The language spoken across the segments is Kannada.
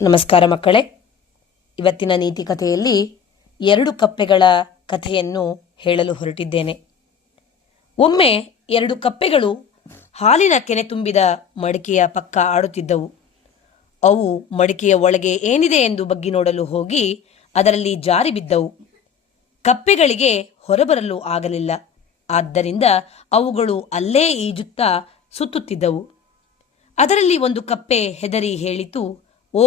ನಮಸ್ಕಾರ ಮಕ್ಕಳೇ. ಇವತ್ತಿನ ನೀತಿ ಕಥೆಯಲ್ಲಿ 2 ಕಪ್ಪೆಗಳ ಕಥೆಯನ್ನು ಹೇಳಲು ಹೊರಟಿದ್ದೇನೆ. ಒಮ್ಮೆ 2 ಕಪ್ಪೆಗಳು ಹಾಲಿನ ಕೆನೆ ತುಂಬಿದ ಮಡಿಕೆಯ ಪಕ್ಕ ಆಡುತ್ತಿದ್ದವು. ಅವು ಮಡಿಕೆಯ ಒಳಗೆ ಏನಿದೆ ಎಂದು ಬಗ್ಗಿ ನೋಡಲು ಹೋಗಿ ಅದರಲ್ಲಿ ಜಾರಿ ಬಿದ್ದವು. ಕಪ್ಪೆಗಳಿಗೆ ಹೊರಬರಲು ಆಗಲಿಲ್ಲ. ಆದ್ದರಿಂದ ಅವುಗಳು ಅಲ್ಲೇ ಈಜುತ್ತಾ ಸುತ್ತುತ್ತಿದ್ದವು. ಅದರಲ್ಲಿ ಒಂದು ಕಪ್ಪೆ ಹೆದರಿ ಹೇಳಿತು, ಓ,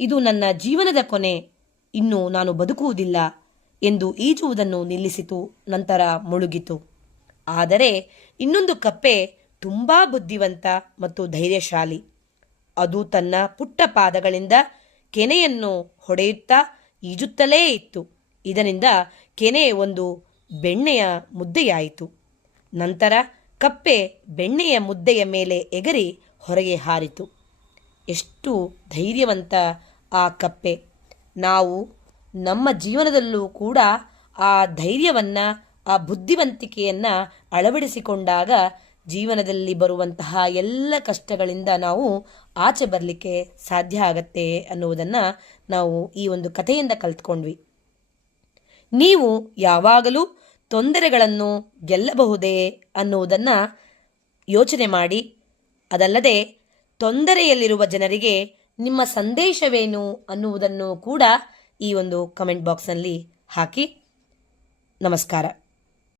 ಇದು ನನ್ನ ಜೀವನದ ಕೊನೆ, ಇನ್ನು ನಾನು ಬದುಕುವುದಿಲ್ಲ ಎಂದು ಈಜುವುದನ್ನು ನಿಲ್ಲಿಸಿತು. ನಂತರ ಮುಳುಗಿತು. ಆದರೆ ಇನ್ನೊಂದು ಕಪ್ಪೆ ತುಂಬಾ ಬುದ್ಧಿವಂತ ಮತ್ತು ಧೈರ್ಯಶಾಲಿ. ಅದು ತನ್ನ ಪುಟ್ಟ ಪಾದಗಳಿಂದ ಕೆನೆಯನ್ನು ಹೊಡೆಯುತ್ತಾ ಈಜುತ್ತಲೇ ಇತ್ತು. ಇದರಿಂದ ಕೆನೆ ಒಂದು ಬೆಣ್ಣೆಯ ಮುದ್ದೆಯಾಯಿತು. ನಂತರ ಕಪ್ಪೆ ಬೆಣ್ಣೆಯ ಮುದ್ದೆಯ ಮೇಲೆ ಎಗರಿ ಹೊರಗೆ ಹಾರಿತು. ಎಷ್ಟು ಧೈರ್ಯವಂತ ಆ ಕಪ್ಪೆ! ನಾವು ನಮ್ಮ ಜೀವನದಲ್ಲೂ ಕೂಡ ಆ ಧೈರ್ಯವನ್ನು, ಆ ಬುದ್ಧಿವಂತಿಕೆಯನ್ನು ಅಳವಡಿಸಿಕೊಂಡಾಗ ಜೀವನದಲ್ಲಿ ಬರುವಂತಹ ಎಲ್ಲ ಕಷ್ಟಗಳಿಂದ ನಾವು ಆಚೆ ಬರಲಿಕ್ಕೆ ಸಾಧ್ಯ ಆಗತ್ತೆ ಅನ್ನುವುದನ್ನು ನಾವು ಈ ಒಂದು ಕಥೆಯಿಂದ ಕಲ್ತ್ಕೊಂಡ್ವಿ. ನೀವು ಯಾವಾಗಲೂ ತೊಂದರೆಗಳನ್ನು ಗೆಲ್ಲಬಹುದೇ ಅನ್ನುವುದನ್ನು ಯೋಚನೆ ಮಾಡಿ. ಅದಲ್ಲದೆ ತೊಂದರೆಯಲ್ಲಿರುವ ಜನರಿಗೆ ನಿಮ್ಮ ಸಂದೇಶವೇನು ಅನ್ನುವುದನ್ನು ಕೂಡ ಈ ಒಂದು ಕಮೆಂಟ್ ಬಾಕ್ಸ್ನಲ್ಲಿ ಹಾಕಿ. ನಮಸ್ಕಾರ.